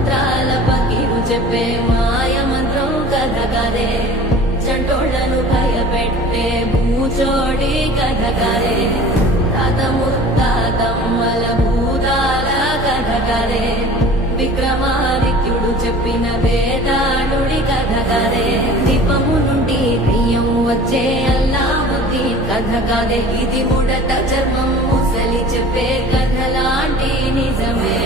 మంత్రాల పకీరు చెప్పే మాయ మంత్రం కథ కదే చంటోళ్లను భయపెట్టే భూచోడి కథ కదే తాత ముత్తాతమ్మల భూతాల కథ కదే విక్రమాదిత్యుడు చెప్పిన వేదాళుడి కథ కదే దీపము నుండి దెయ్యం వచ్చే అల్లావుద్దీన్ కథ కదే ఇది ముడత చర్మం ముసలి చెప్పే కథ లాంటి నిజమే